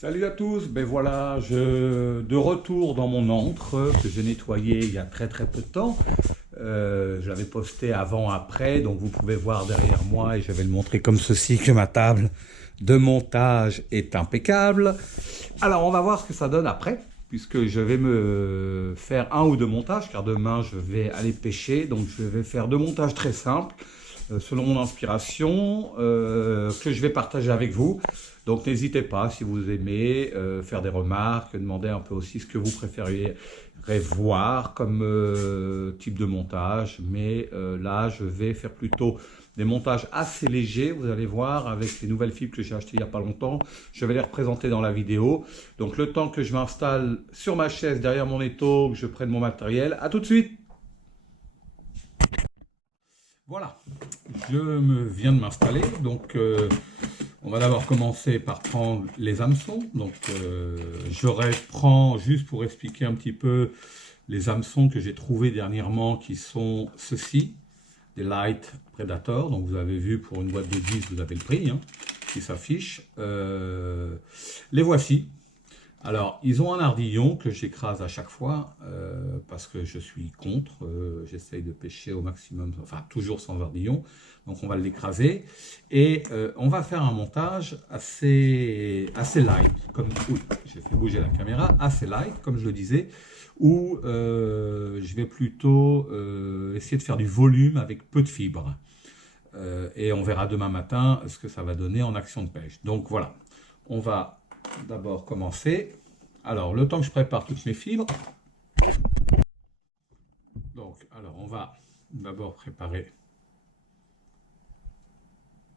Salut à tous, ben voilà, de retour dans mon antre que j'ai nettoyé il y a très peu de temps. Je l'avais posté avant-après, donc vous pouvez voir derrière moi et je vais le montrer comme ceci que ma table de montage est impeccable. Alors on va voir ce que ça donne après, puisque je vais me faire un ou deux montages, car demain je vais aller pêcher, donc je vais faire deux montages très simples, selon mon inspiration, que je vais partager avec vous. Donc n'hésitez pas, si vous aimez, faire des remarques, demander un peu aussi ce que vous préfériez voir comme type de montage. Mais là, je vais faire plutôt des montages assez légers, vous allez voir, avec les nouvelles fibres que j'ai achetées il n'y a pas longtemps. Je vais les représenter dans la vidéo. Donc le temps que je m'installe sur ma chaise derrière mon étau, que je prenne mon matériel, à tout de suite. Voilà, je viens de m'installer, donc on va d'abord commencer par prendre les hameçons. Donc je reprends juste pour expliquer un petit peu les hameçons que j'ai trouvés dernièrement, qui sont ceux-ci, des Light Predator. Donc vous avez vu, pour une boîte de 10, vous avez le prix hein, qui s'affiche. Les voici. Alors, ils ont un ardillon que j'écrase à chaque fois parce que je suis contre. J'essaye de pêcher au maximum, enfin toujours sans ardillon. Donc, on va l'écraser et on va faire un montage assez light. Comme, oui, j'ai fait bouger la caméra, assez light, comme je le disais, où je vais plutôt essayer de faire du volume avec peu de fibres. Et on verra demain matin ce que ça va donner en action de pêche. Donc voilà, on va d'abord commencer. Alors, le temps que je prépare toutes mes fibres, donc, alors on va d'abord préparer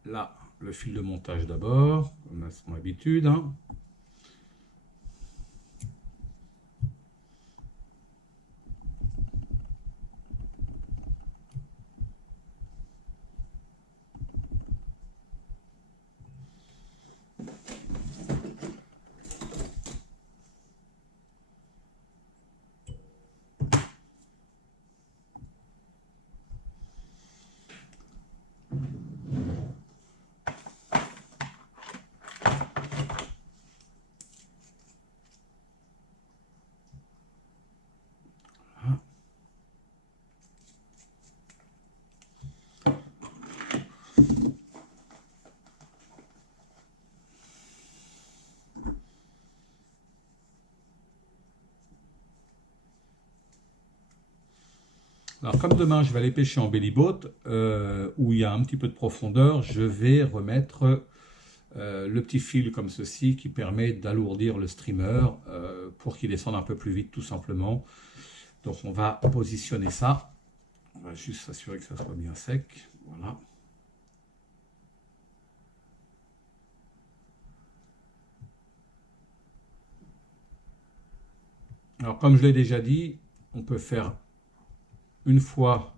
là le fil de montage d'abord, comme à son habitude. Hein. Alors comme demain je vais aller pêcher en belly boat, où il y a un petit peu de profondeur, je vais remettre le petit fil comme ceci qui permet d'alourdir le streamer pour qu'il descende un peu plus vite tout simplement. Donc on va positionner ça. On va juste s'assurer que ça soit bien sec. Voilà. Alors comme je l'ai déjà dit, on peut faire une fois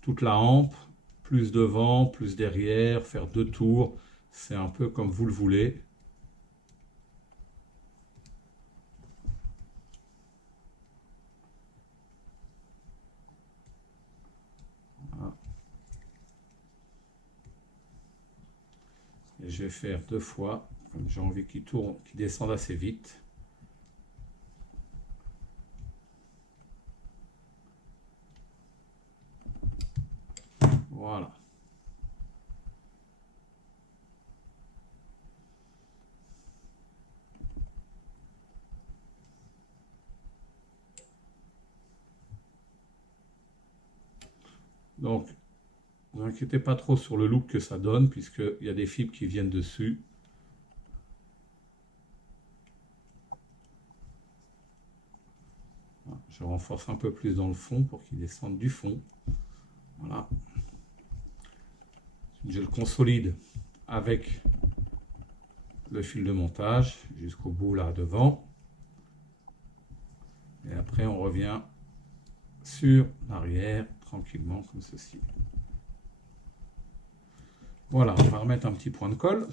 toute la hampe, plus devant, plus derrière, faire deux tours. C'est un peu comme vous le voulez. Voilà. Et je vais faire deux fois, comme j'ai envie qu'il tourne, qu'il descende assez vite. Voilà. Donc, ne vous inquiétez pas trop sur le look que ça donne, puisqu'il y a des fibres qui viennent dessus. Je renforce un peu plus dans le fond pour qu'il descende du fond. Voilà. Je le consolide avec le fil de montage jusqu'au bout là devant. Et après, on revient sur l'arrière tranquillement comme ceci. Voilà, on va remettre un petit point de colle.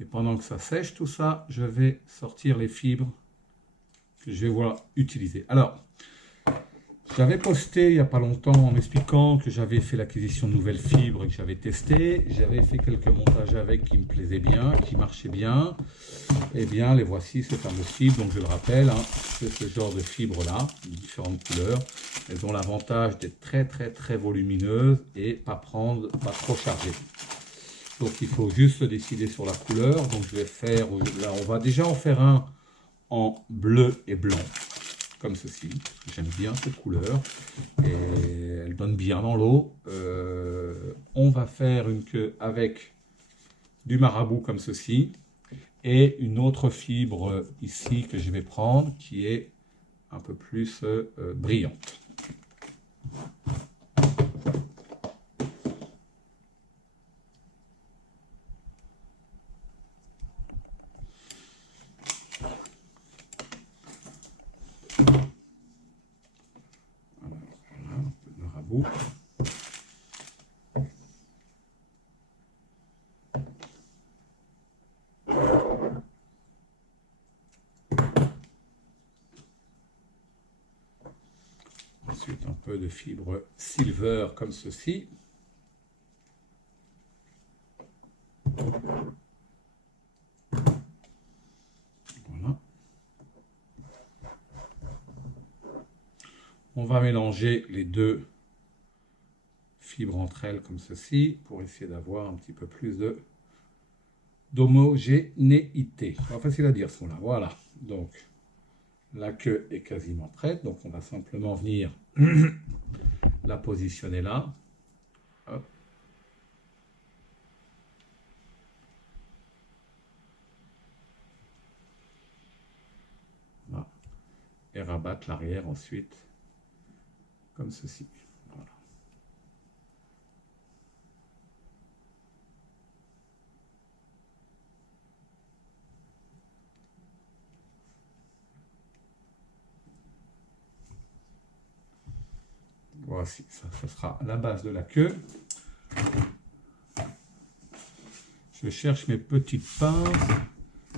Et pendant que ça sèche tout ça, je vais sortir les fibres que je vais utiliser. Alors, J'avais posté il n'y a pas longtemps en expliquant que j'avais fait l'acquisition de nouvelles fibres et que j'avais testé. J'avais fait quelques montages avec qui me plaisaient bien, qui marchaient bien. Eh bien, les voici, ces fameuses fibres. Donc, je le rappelle, hein, c'est ce genre de fibres-là, de différentes couleurs. Elles ont l'avantage d'être très, très, très volumineuses et pas trop chargées. Donc, il faut juste se décider sur la couleur. Donc, je vais faire, là, on va déjà en faire un en bleu et blanc, comme ceci. J'aime bien cette couleur et elle donne bien dans l'eau. On va faire une queue avec du marabout comme ceci et une autre fibre ici que je vais prendre qui est un peu plus brillante. Voilà, un peu de marabout. Ensuite, un peu de fibre silver comme ceci. Voilà. On va mélanger les deux fibres entre elles comme ceci pour essayer d'avoir un petit peu plus d'homogénéité. C'est pas facile à dire ce mot-là. Voilà. Donc, la queue est quasiment prête. Donc, on va simplement venir la positionner là. Hop. Voilà. Et rabattre l'arrière ensuite comme ceci. Voilà. Voici, ça sera la base de la queue. Je cherche mes petites pinces.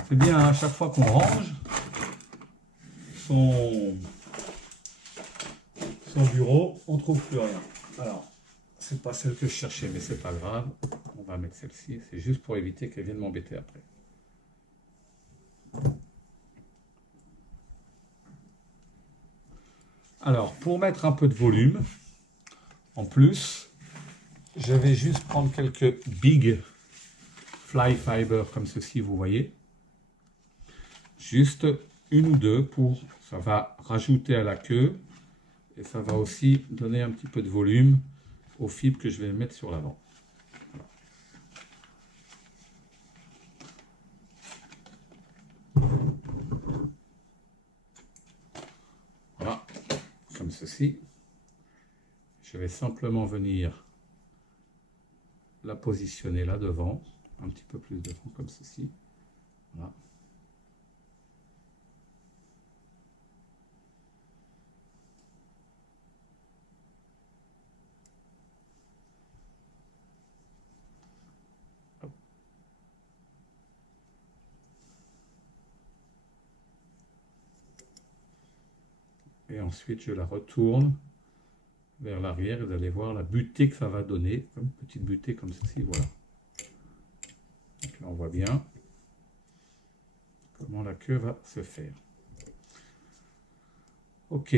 C'est bien, à chaque fois qu'on range son bureau, on ne trouve plus rien. Alors, c'est pas celle que je cherchais, mais c'est pas grave. On va mettre celle-ci. C'est juste pour éviter qu'elle vienne m'embêter après. Alors, pour mettre un peu de volume, en plus, je vais juste prendre quelques big fly fiber comme ceci, vous voyez. Juste une ou deux pour, ça va rajouter à la queue et ça va aussi donner un petit peu de volume aux fibres que je vais mettre sur l'avant. Voilà, comme ceci. Je vais simplement venir la positionner là devant, un petit peu plus devant comme ceci. Voilà. Hop. Et ensuite je la retourne vers l'arrière et vous allez voir la butée que ça va donner, une petite butée comme ceci, voilà. Donc là on voit bien comment la queue va se faire. Ok.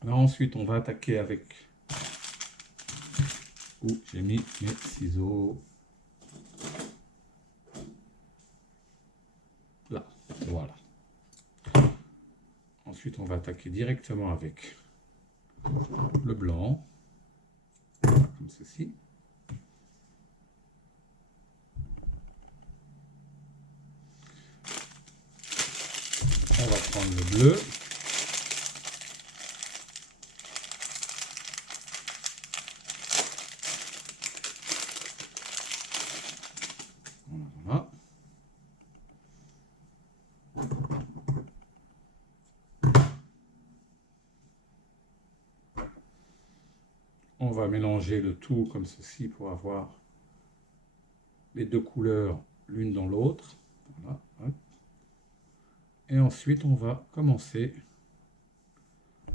Alors ensuite on va attaquer avec où j'ai mis mes ciseaux. Là, voilà. Ensuite on va attaquer directement avec le blanc, comme ceci. On va prendre le bleu. Voilà. On va mélanger le tout comme ceci pour avoir les deux couleurs l'une dans l'autre. Voilà. Et ensuite, on va commencer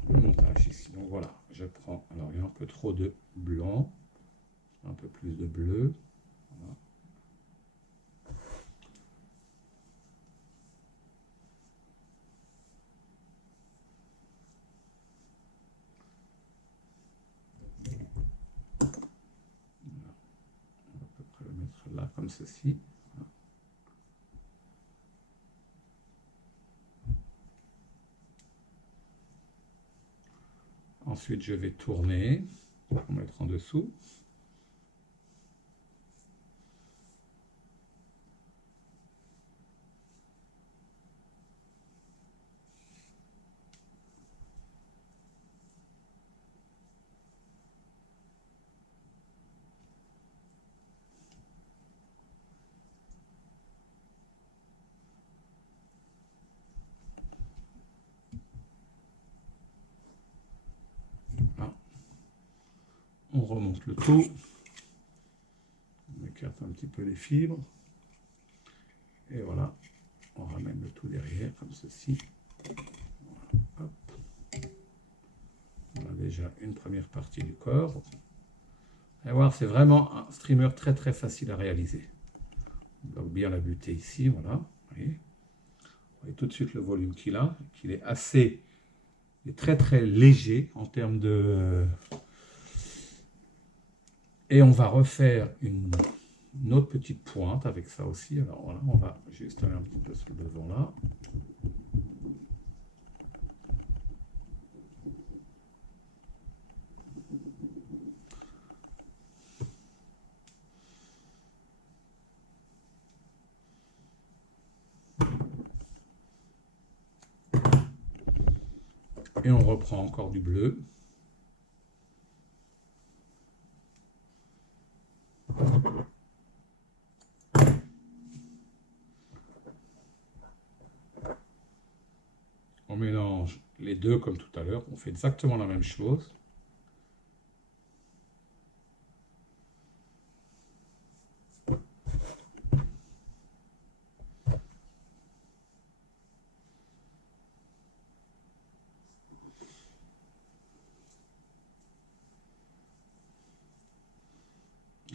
le montage ici. Donc voilà, je prends, alors il y a un peu trop de blanc, un peu plus de bleu. Voilà. On va à peu près le mettre là, comme ceci. Voilà. Ensuite, je vais tourner pour mettre en dessous. Voilà. On remonte le tout. On écarte un petit peu les fibres. Et voilà, on ramène le tout derrière, comme ceci. Voilà. Hop. On a déjà une première partie du corps. Vous allez voir, c'est vraiment un streamer très très facile à réaliser. On bloque bien la butée ici, voilà. Vous voyez tout de suite le volume qu'il a, qu'il est assez, il est très très léger en termes de... Et on va refaire une autre petite pointe avec ça aussi. Alors voilà, on va juste aller un petit peu sur le devant là. Et on reprend encore du bleu. On mélange les deux comme tout à l'heure. On fait exactement la même chose.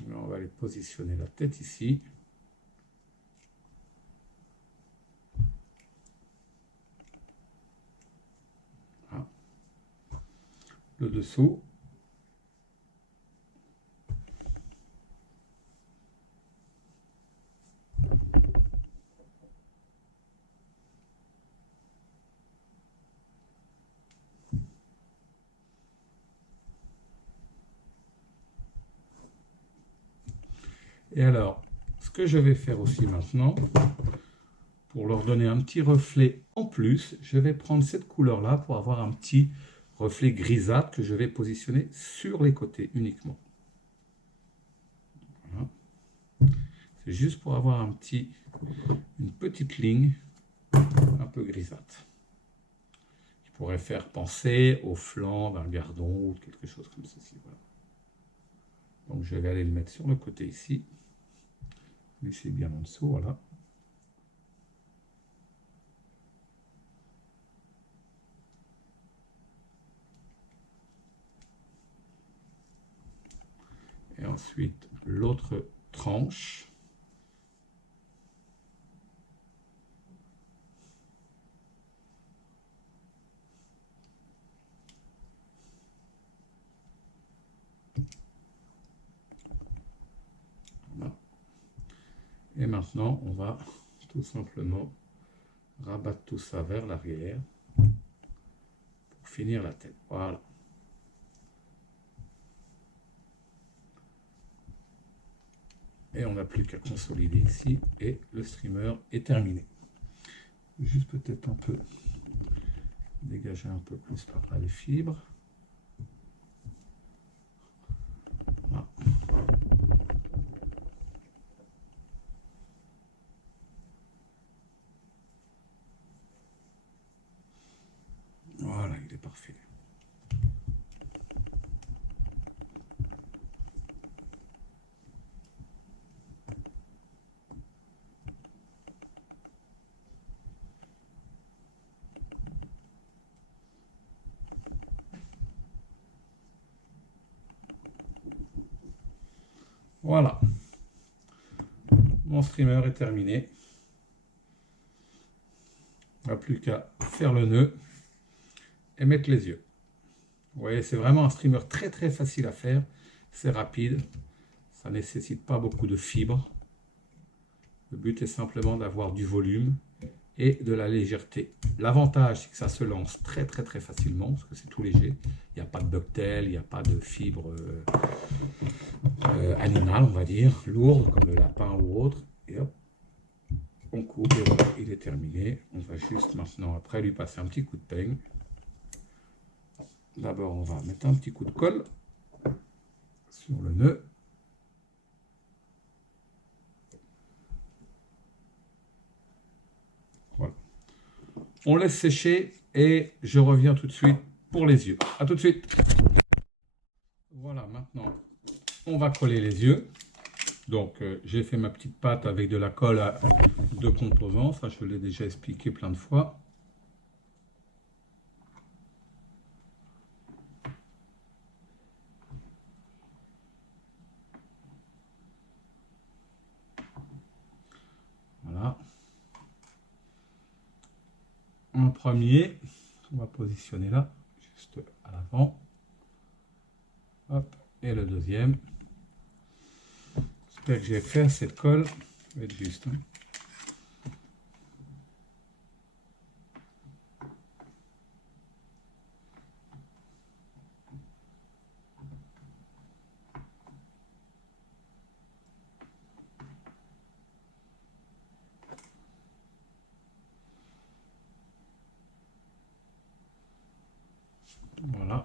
Alors, on va aller positionner la tête ici. Voilà. Le dessous. Et alors, ce que je vais faire aussi maintenant, pour leur donner un petit reflet en plus, je vais prendre cette couleur-là pour avoir un petit reflet grisâtre que je vais positionner sur les côtés uniquement. Voilà. C'est juste pour avoir une petite ligne un peu grisâtre, qui pourrait faire penser au flanc d'un gardon ou quelque chose comme ceci. Voilà. Donc je vais aller le mettre sur le côté ici. Laissez bien en dessous, voilà. Et ensuite, l'autre tranche. Voilà. Et maintenant, on va tout simplement rabattre tout ça vers l'arrière pour finir la tête. Voilà. Et on n'a plus qu'à consolider ici et le streamer est terminé. Juste peut-être un peu dégager un peu plus par là les fibres. Voilà. Voilà, il est parfait. Voilà. Mon streamer est terminé. Il n'y a plus qu'à faire le nœud et mettre les yeux. Vous voyez, c'est vraiment un streamer très très facile à faire. C'est rapide. Ça ne nécessite pas beaucoup de fibres. Le but est simplement d'avoir du volume et de la légèreté. L'avantage, c'est que ça se lance très très très facilement, parce que c'est tout léger. Il n'y a pas de ducktail, il n'y a pas de fibres animales, on va dire, lourdes, comme le lapin ou autre. Et hop, on coupe et voilà, il est terminé. On va juste maintenant, après, lui passer un petit coup de peigne. D'abord, on va mettre un petit coup de colle sur le nœud. Voilà. On laisse sécher et je reviens tout de suite pour les yeux. A tout de suite. Voilà, maintenant, on va coller les yeux. Donc, j'ai fait ma petite pâte avec de la colle à 2 composants. Ça, je l'ai déjà expliqué plein de fois. Voilà. Un premier, on va positionner là, juste à l'avant. Hop, et le deuxième. J'espère que j'ai fait cette colle. Ça va être juste. Hein. Voilà.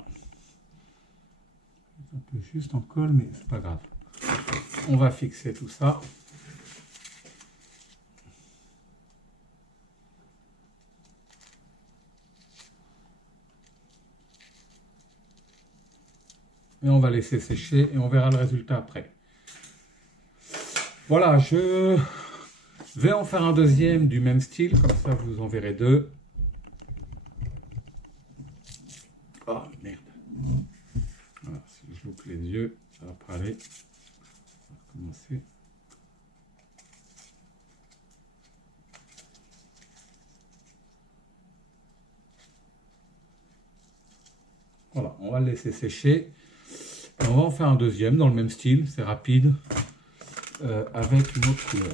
Un peu juste en colle, mais c'est pas grave. On va fixer tout ça. Et on va laisser sécher et on verra le résultat après. Voilà, je vais en faire un deuxième du même style, comme ça vous en verrez 2. Oh merde. Voilà, si je loupe les yeux, ça va pas aller. On va commencer. Voilà, on va le laisser sécher. Et on va en faire un deuxième dans le même style, c'est rapide, avec une autre couleur.